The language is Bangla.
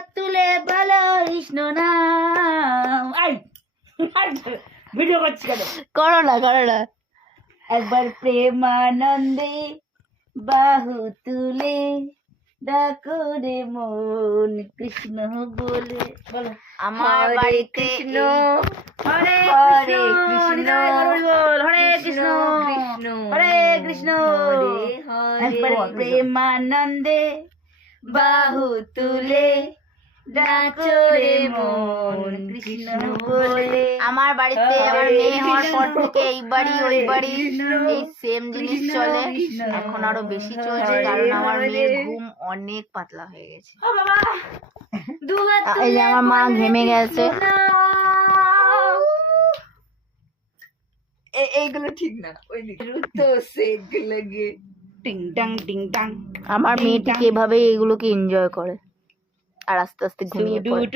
হাত তুলে বলো কৃষ্ণ নাম আই ভিডিও করছি কেন? করো না করো না। একবার প্রেমানন্দে বাহু তুলে ডাকো রে মন কৃষ্ণ বলে। বলো আমার হরে কৃষ্ণ, হরে হরে কৃষ্ণ হরে কৃষ্ণ কৃষ্ণ, হরে কৃষ্ণ। হরে হরে প্রেমানন্দে বাহু তুলে ডাকো মন কৃষ্ণ বলে আমার বাড়িতে আমার মেয়ে হওয়ার পর থেকে এই বাড়ি ওই বাড়ি এই সেম জিনিস চলে। এখন আরও বেশি চলছে কারণ আমার মেয়ের ঘুম অনেক পাতলা হয়ে গেছে। এই যে আমার মা ঘেমে গেছে। এইগুলো ঠিক না ওই তো সেক টিং টাং টিং টাং আমার মেয়ে এভাবে এগুলোকে এনজয় করে? আর আস্তে আস্তে ঘুমিয়ে পড়ে